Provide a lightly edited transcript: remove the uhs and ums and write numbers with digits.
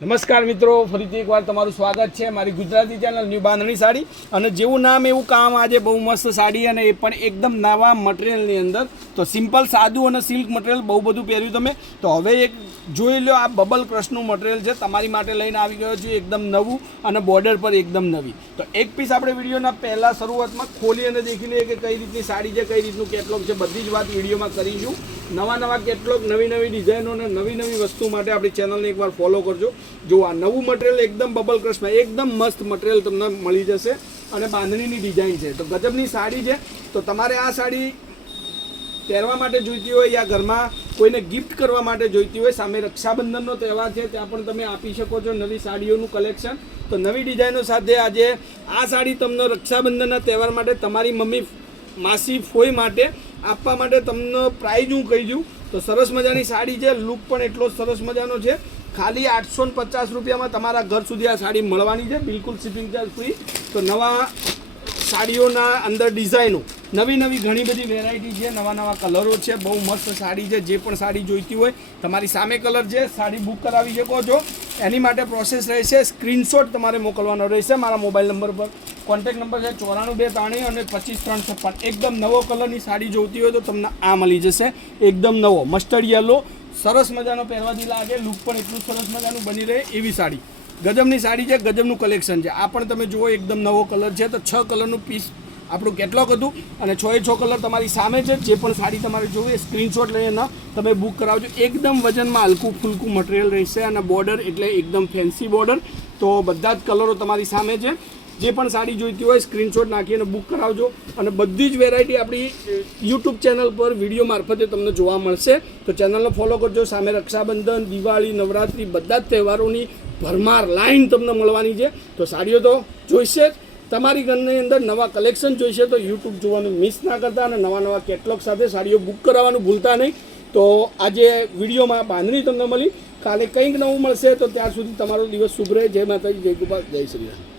નમસ્કાર મિત્રો, ફરીથી એકવાર તમારું સ્વાગત છે મારી ગુજરાતી ચેનલ ન્યૂ બાંધણી સાડી. અને જેવું નામ એવું કામ. આજે બહુ મસ્ત સાડી અને એ પણ એકદમ નવા મટીરિયલની અંદર. તો સિમ્પલ સાદું અને સિલ્ક મટીરિયલ બહુ બધું પહેર્યું તમે. તો હવે એક જોઈ લો, આ બબલ ક્રશનું મટીરિયલ છે, તમારી માટે લઈને આવી ગયો છું એકદમ નવું અને બોર્ડર પર એકદમ નવી. તો એક પીસ આપણે વિડીયોના પહેલાં શરૂઆતમાં ખોલી અને દેખી લઈએ કે કઈ રીતની સાડી છે, કઈ રીતનું કેટલોગ છે, બધી જ વાત વિડીયોમાં કરીશું. નવા કેટલોગ, નવી ડિઝાઇનો અને નવી વસ્તુ માટે આપણી ચેનલને એકવાર ફોલો કરજો. જો આ નવું મટીરિયલ એકદમ બબલ ક્રશમાં એકદમ મસ્ત મટીરિયલ તમને મળી જશે અને બાંધણીની ડિઝાઇન છે. તો ગજબની સાડી છે. તો તમારે આ સાડી પહેરવા માટે જોઈતી હોય યા ઘરમાં કોઈને ગિફ્ટ કરવા માટે જોઈતી હોય, સામે રક્ષાબંધનનો તહેવાર છે, ત્યાં પણ તમે આપી શકો છો નવી સાડીઓનું કલેક્શન. તો નવી ડિઝાઇનો સાથે આજે આ સાડી તમને રક્ષાબંધનના તહેવાર માટે તમારી મમ્મી, માસી, ફોઈ માટે આપવા માટે તમને પ્રાઇઝ હું કહી દઉં. તો સરસ મજાની સાડી છે, લુક પણ એટલો સરસ મજાનો છે. ખાલી 850 રૂપિયામાં તમારા ઘર સુધી આ સાડી મળવાની છે, બિલકુલ શિપિંગ ચાર્જ ફ્રી. તો નવા સાડીઓના અંદર ડિઝાઇનો નવી ઘણી બધી વેરાયટી છે, નવા કલરો છે, બહુ મસ્ત સાડી છે. જે પણ સાડી જોઈતી હોય તમારી સામે કલર છે, સાડી બુક કરાવી શકો છો. એની માટે પ્રોસેસ રહેશે, સ્ક્રીનશોટ તમારે મોકલવાનો રહેશે. મારા મોબાઈલ નંબર પર કોન્ટેક્ટ નંબર છે 9423 અને 25356. એકદમ નવો કલરની સાડી જોઈતી હોય તો તમને આ મળી જશે, એકદમ નવો મસ્ટર્ડ યલો. સરસ મજાનો પહેરવાથી લાગે, લુક પણ એટલું સરસ મજાનું બની રહે એવી સાડી. ગજબની સાડી છે, ગજબનું કલેક્શન છે. આ પણ તમે જુઓ, એકદમ નવો કલર છે. તો 6 કલરનું પીસ આપણું કેટલોગ હતું અને 6 કલર તમારી સામે છે. જે પણ સાડી તમારે જોઈએ સ્ક્રીનશોટ લઈને તમે બુક કરાવજો. એકદમ વજનમાં હલકું ફૂલકું મટીરિયલ રહેશે અને બોર્ડર એટલે એકદમ ફેન્સી બોર્ડર. તો બધા જ કલરો તમારી સામે છે. જે પણ સાડી જોઈતી હોય સ્ક્રીનશોટ નાખીને બુક કરાવજો. અને બધી જ વેરાયટી આપણી યુટ્યુબ ચેનલ પર વિડીયો મારફતે તમને જોવા મળશે. તો ચેનલને ફોલો કરજો. સામે રક્ષાબંધન, દિવાળી, નવરાત્રિ બધા જ તહેવારોની ભરમાર લાઈન તમને મળવાની છે. તો સાડીઓ તો જોઈશે જ. તમારી ઘરની અંદર નવા કલેક્શન જોઈશે તો યુટ્યુબ જોવાનું મિસ ના કરતા અને નવા કેટલોગ સાથે સાડીઓ બુક કરાવવાનું ભૂલતા નહીં. તો આજે વિડીયોમાં બાંધણી તમને મળી. કાલે કંઈક નવું મળશે. તો ત્યાં સુધી તમારો દિવસ શુભ રહે. જય માતાજી, જય ગોપાલ, જય શ્રી રામ.